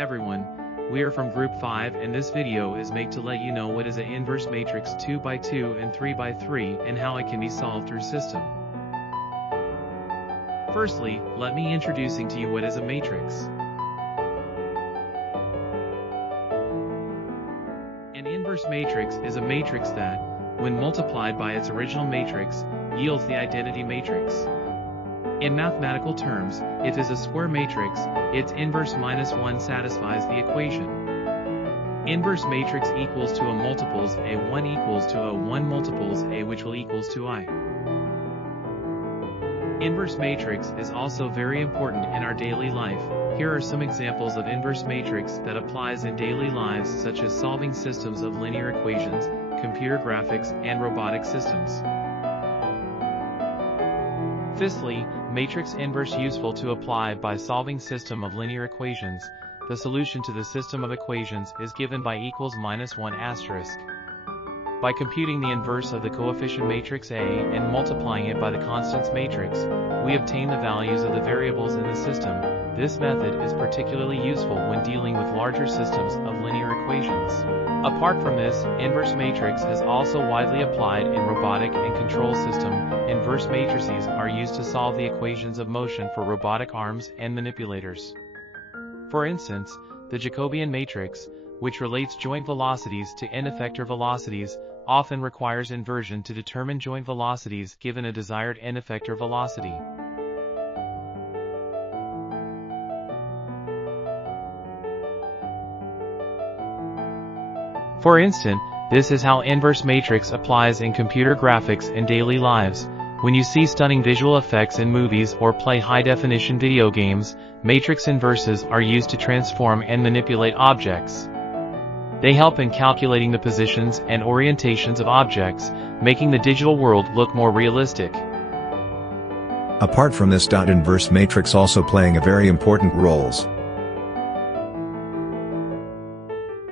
everyone, we are from Group 5 and this video is made to let you know what is an inverse matrix 2x2 and 3x3 and how it can be solved through system. Firstly, let me introducing to you what is a matrix. An inverse matrix is a matrix that, when multiplied by its original matrix, yields the identity matrix. In mathematical terms, it is a square matrix, its inverse -1 satisfies the equation. Inverse matrix equals to a multiples A1 equals to A1 multiples A which will equals to I. Inverse matrix is also very important in our daily life. Here are some examples of inverse matrix that applies in daily lives such as solving systems of linear equations, computer graphics, and robotic systems. Fifthly, matrix inverse useful to apply by solving system of linear equations. The solution to the system of equations is given by equals -1 asterisk. By computing the inverse of the coefficient matrix A and multiplying it by the constants matrix, we obtain the values of the variables in the system. This method is particularly useful when dealing with larger systems of linear equations. Apart from this, inverse matrix is also widely applied in robotic and control system. Inverse matrices are used to solve the equations of motion for robotic arms and manipulators. For instance, the Jacobian matrix, which relates joint velocities to end effector velocities, often requires inversion to determine joint velocities given a desired end effector velocity. For instance, this is how inverse matrix applies in computer graphics in daily lives. When you see stunning visual effects in movies or play high-definition video games, matrix inverses are used to transform and manipulate objects. They help in calculating the positions and orientations of objects, making the digital world look more realistic. Apart from this, inverse matrix also playing a very important roles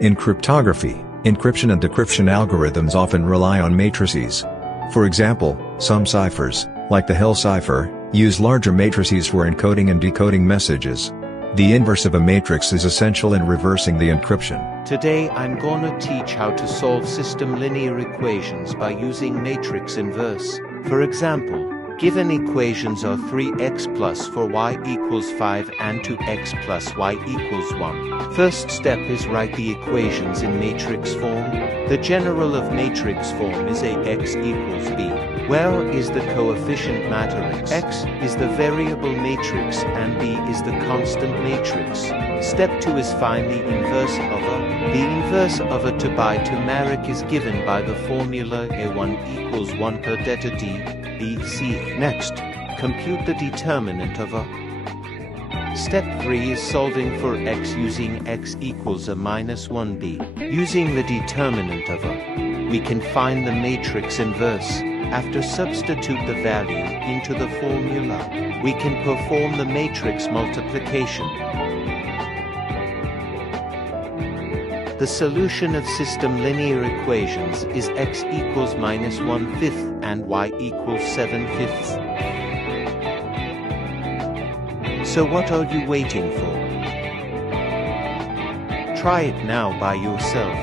in cryptography. Encryption and decryption algorithms often rely on matrices. For example, some ciphers, like the Hill cipher, use larger matrices for encoding and decoding messages. The inverse of a matrix is essential in reversing the encryption. Today I'm gonna teach how to solve system linear equations by using matrix inverse. For example, given equations are 3x plus 4y equals 5 and 2x plus y equals 1. First step is write the equations in matrix form. The general of matrix form is Ax equals B. Where is the coefficient matrix? X is the variable matrix and B is the constant matrix. Step 2 is find the inverse of a. The inverse of a to by to Marek is given by the formula A1 equals 1 per delta D, B, C. Next, compute the determinant of a. Step 3 is solving for x using x equals a -1b. Using the determinant of a, we can find the matrix inverse. After substitute the value into the formula, we can perform the matrix multiplication. The solution of system linear equations is x equals -1/5 and y equals 7/5. So what are you waiting for? Try it now by yourself.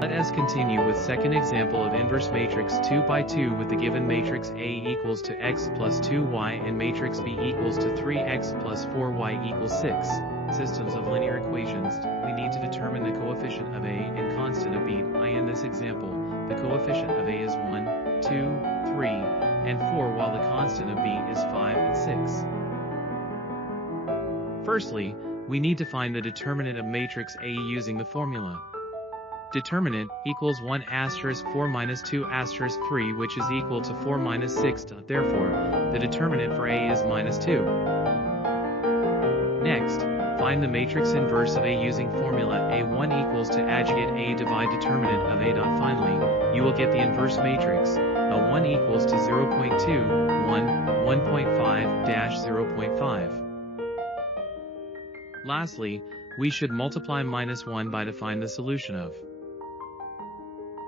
Let us continue with second example of inverse matrix 2x2 with the given matrix A equals to x plus 2y and matrix B equals to 3x plus 4y equals 6. Systems of linear equations, we need to determine the coefficient of A and constant of B. In this example, the coefficient of A is 1, 2, 3, and 4 while the constant of B is 5 and 6. Firstly, we need to find the determinant of matrix A using the formula. Determinant equals 1 asterisk 4 minus 2 asterisk 3 which is equal to 4 minus 6. Therefore, the determinant for A is -2. Next, find the matrix inverse of A using formula A1 equals to adjugate A divide determinant of A. Finally, you will get the inverse matrix. A1 equals to 0.2, 1, 1.5-0.5. Lastly, we should multiply -1 by to find the solution of.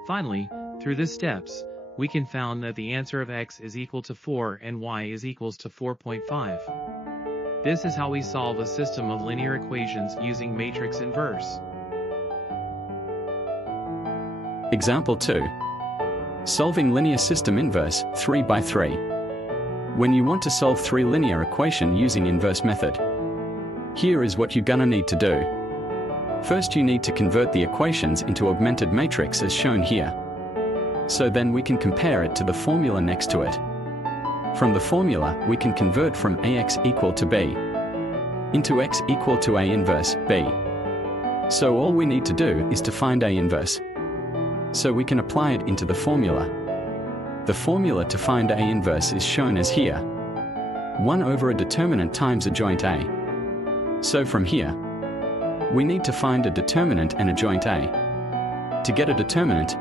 Finally, through these steps, we can found that the answer of x is equal to 4 and y is equals to 4.5. This is how we solve a system of linear equations using matrix inverse. Example 2. Solving linear system inverse 3 by 3. When you want to solve 3 linear equation using inverse method, here is what you're gonna need to do. First you need to convert the equations into augmented matrix as shown here. So then we can compare it to the formula next to it. From the formula, we can convert from AX equal to B into X equal to A inverse B. So all we need to do is to find A inverse. So we can apply it into the formula. The formula to find A inverse is shown as here. 1 over a determinant times adjoint A. So from here, we need to find a determinant and adjoint A. To get a determinant,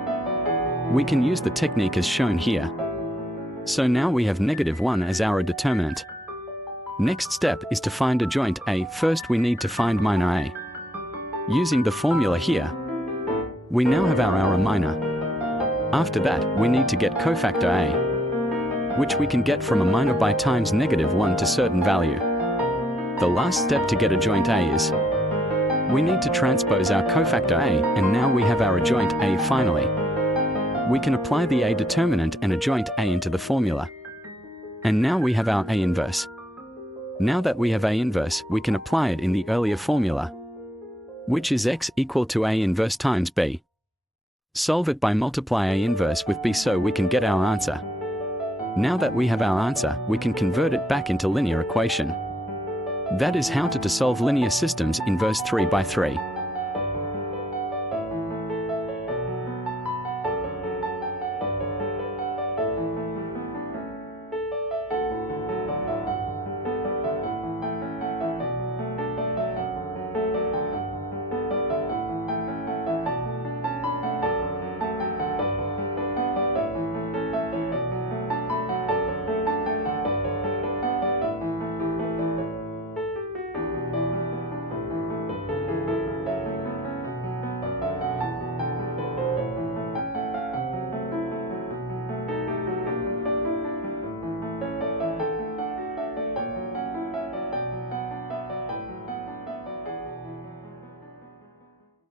we can use the technique as shown here. So now we have -1 as our determinant. Next step is to find adjoint A. First we need to find minor A. Using the formula here, we now have our minor. After that, we need to get cofactor A, which we can get from a minor by times -1 to certain value. The last step to get adjoint A is, we need to transpose our cofactor A, and now we have our adjoint A finally. We can apply the A determinant and adjoint A into the formula. And now we have our A inverse. Now that we have A inverse, we can apply it in the earlier formula, which is X equal to A inverse times B. Solve it by multiply A inverse with B so we can get our answer. Now that we have our answer, we can convert it back into linear equation. That is how to solve linear systems inverse 3 by 3.